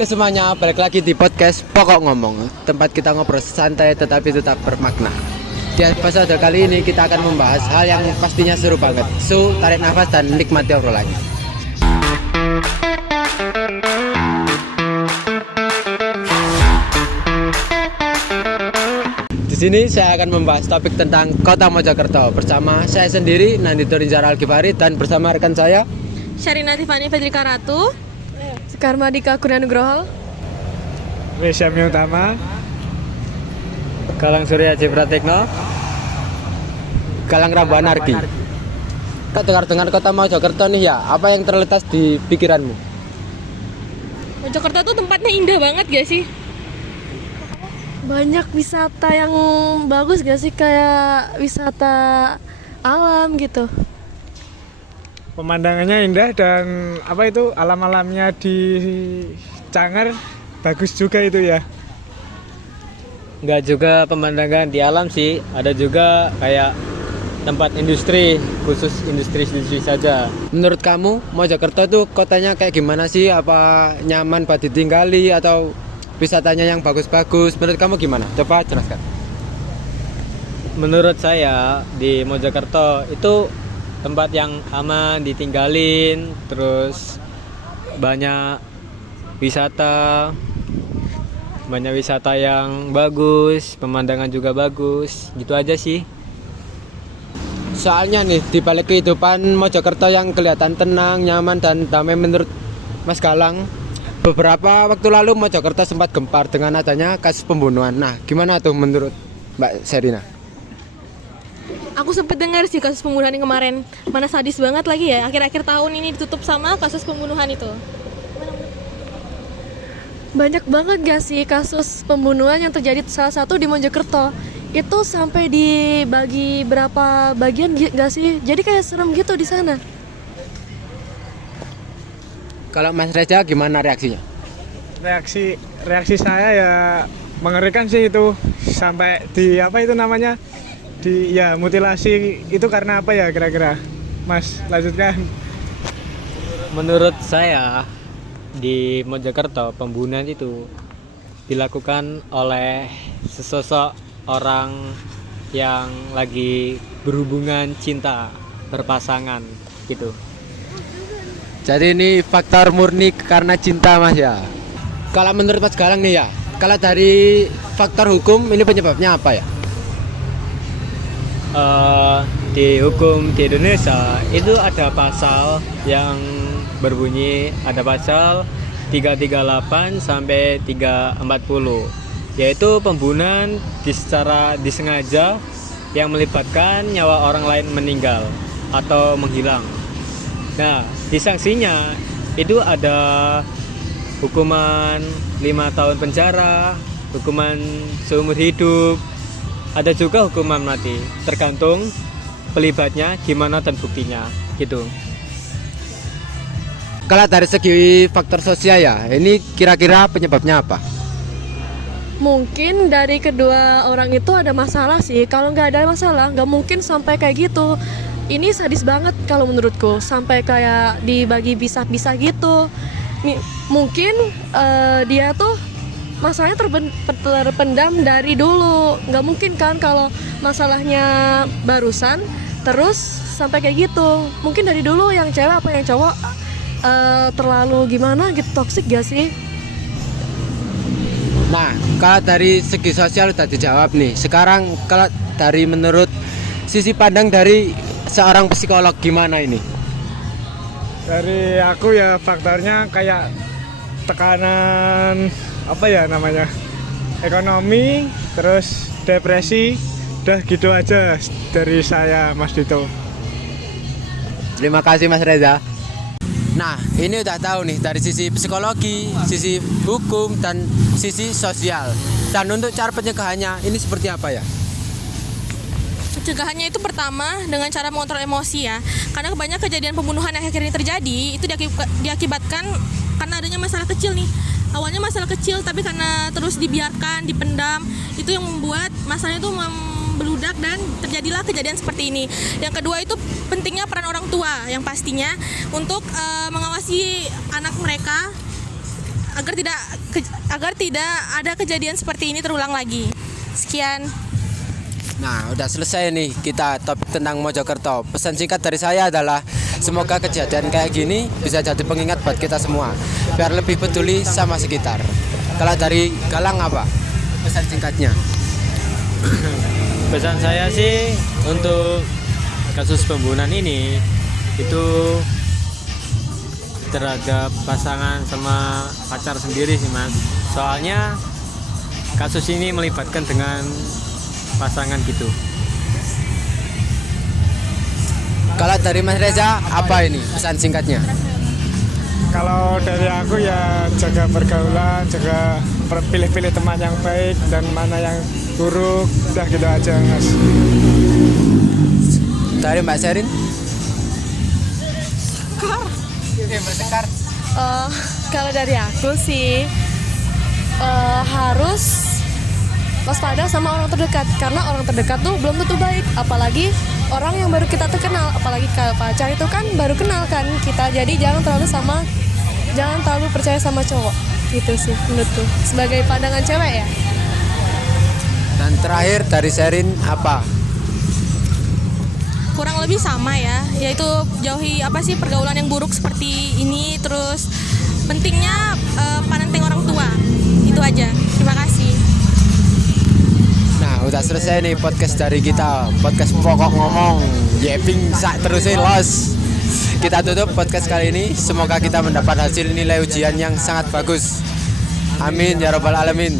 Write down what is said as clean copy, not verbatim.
Oke semuanya, balik lagi di podcast Pokok Ngomong. Tempat kita ngobrol santai tetapi tetap bermakna. Di episode kali ini kita akan membahas hal yang pastinya seru banget. So, tarik nafas dan nikmati obrolannya. Di sini saya akan membahas topik tentang Kota Mojokerto bersama saya sendiri Nandito Rinjara Al-Ghifari dan bersama rekan saya Syarina Tiffany Fedrika Ratu, Karma Dika Kurnia Nugroho, Syami Utama, Galang Surya Cipratekno, Galang Rambu Anarki. Kak dengar Kota Mojokerto nih ya, apa yang terlintas di pikiranmu? Mojokerto tuh tempatnya indah banget gak sih? banyak wisata yang bagus gak sih, kayak wisata alam gitu. pemandangannya indah dan alam-alamnya di Canger bagus juga itu ya. Enggak juga pemandangan di alam sih, ada juga kayak tempat industri, khusus industri saja. Menurut kamu Mojokerto tuh kotanya kayak gimana sih? Apa nyaman buat ditinggali atau wisatanya yang bagus-bagus? Menurut kamu gimana? Coba jelaskan. Menurut saya di Mojokerto itu tempat yang aman ditinggalin, terus banyak wisata yang bagus, pemandangan juga bagus, gitu aja sih. Soalnya nih di balik kehidupan Mojokerto yang kelihatan tenang, nyaman dan damai menurut Mas Galang, beberapa waktu lalu Mojokerto sempat gempar dengan adanya kasus pembunuhan. Nah, gimana tuh menurut Mbak Serina? Aku sempet dengar sih kasus pembunuhan yang kemarin. Mana sadis banget lagi ya, akhir-akhir tahun ini ditutup sama kasus pembunuhan itu. Banyak banget gak sih kasus pembunuhan yang terjadi, salah satu di Mojokerto. Itu sampai dibagi berapa bagian gak sih? Jadi kayak serem gitu di sana. Kalau Mas Reza gimana reaksinya? Reaksi saya ya mengerikan sih itu, sampai di mutilasi itu karena apa ya kira-kira? Mas, lanjutkan. Menurut saya di Mojokerto pembunuhan itu dilakukan oleh sesosok orang yang lagi berhubungan cinta, berpasangan gitu. Jadi ini faktor murni karena cinta Mas ya. Kalau menurut Mas Galang nih ya, kalau dari faktor hukum ini penyebabnya apa ya? Di hukum di Indonesia itu ada pasal yang berbunyi, ada pasal 338 sampai 340, yaitu pembunuhan secara disengaja yang melibatkan nyawa orang lain meninggal atau menghilang. Nah, di sanksinya itu ada hukuman 5 tahun penjara, hukuman seumur hidup, ada juga hukuman mati, tergantung pelibatnya gimana dan buktinya gitu. Kalau dari segi faktor sosial ya, ini kira-kira penyebabnya apa? Mungkin dari kedua orang itu ada masalah sih. Kalau nggak ada masalah, nggak mungkin sampai kayak gitu. Ini sadis banget kalau menurutku, sampai kayak dibagi pisah-pisah gitu. Mungkin dia tuh masalahnya terpendam dari dulu. Nggak mungkin kan kalau masalahnya barusan terus sampai kayak gitu. Mungkin dari dulu yang cewek apa yang cowok terlalu gimana gitu, toksik gak sih? Nah, kalau dari segi sosial udah dijawab nih. Sekarang kalau dari menurut sisi pandang dari seorang psikolog gimana ini? Dari aku ya faktornya kayak tekanan ekonomi, terus depresi, udah gitu aja dari saya, Mas Dito. Terima kasih Mas Reza. Nah, ini udah tahu nih dari sisi psikologi, sisi hukum dan sisi sosial. Dan untuk cara pencegahannya ini seperti apa ya? Pencegahannya itu pertama dengan cara mengontrol emosi ya. Karena banyak kejadian pembunuhan yang akhirnya terjadi itu diakibatkan karena adanya masalah kecil nih. Awalnya masalah kecil tapi karena terus dibiarkan, dipendam, itu yang membuat masalahnya itu membeludak dan terjadilah kejadian seperti ini. Yang kedua itu pentingnya peran orang tua yang pastinya untuk mengawasi anak mereka agar tidak ada kejadian seperti ini terulang lagi. Sekian. Nah, udah selesai nih kita topik tentang Mojokerto. Pesan singkat dari saya adalah semoga kejadian kayak gini bisa jadi pengingat buat kita semua, biar lebih peduli sama sekitar. Kalau dari Galang apa pesan singkatnya? Pesan saya sih untuk kasus pembunuhan ini itu terhadap pasangan sama pacar sendiri sih mas. Soalnya kasus ini melibatkan dengan pasangan gitu. Kalau dari Mas Reza apa ini pesan singkatnya? Kalau dari aku ya jaga pergaulan, jaga pilih-pilih teman yang baik dan mana yang buruk, udah gitu aja mas. Dari Mbak Sherin? Kalau dari aku sih harus waspada sama orang terdekat, karena orang terdekat tuh belum tentu baik, apalagi orang yang baru kita tuh kenal, apalagi kalau pacar itu kan baru kenal kan kita, jadi jangan terlalu percaya sama cowok gitu sih menurutku sebagai pandangan cewek ya. Dan terakhir dari Sherin apa? Kurang lebih sama ya, yaitu jauhi pergaulan yang buruk seperti ini, terus pentingnya parenting orang tua. Itu aja. Terima kasih. Nah, udah selesai nih podcast dari kita. Podcast pokok ngomong. Yeping sak terusnya los. Kita tutup podcast kali ini. Semoga kita mendapat hasil nilai ujian yang sangat bagus. Amin ya rabbal alamin.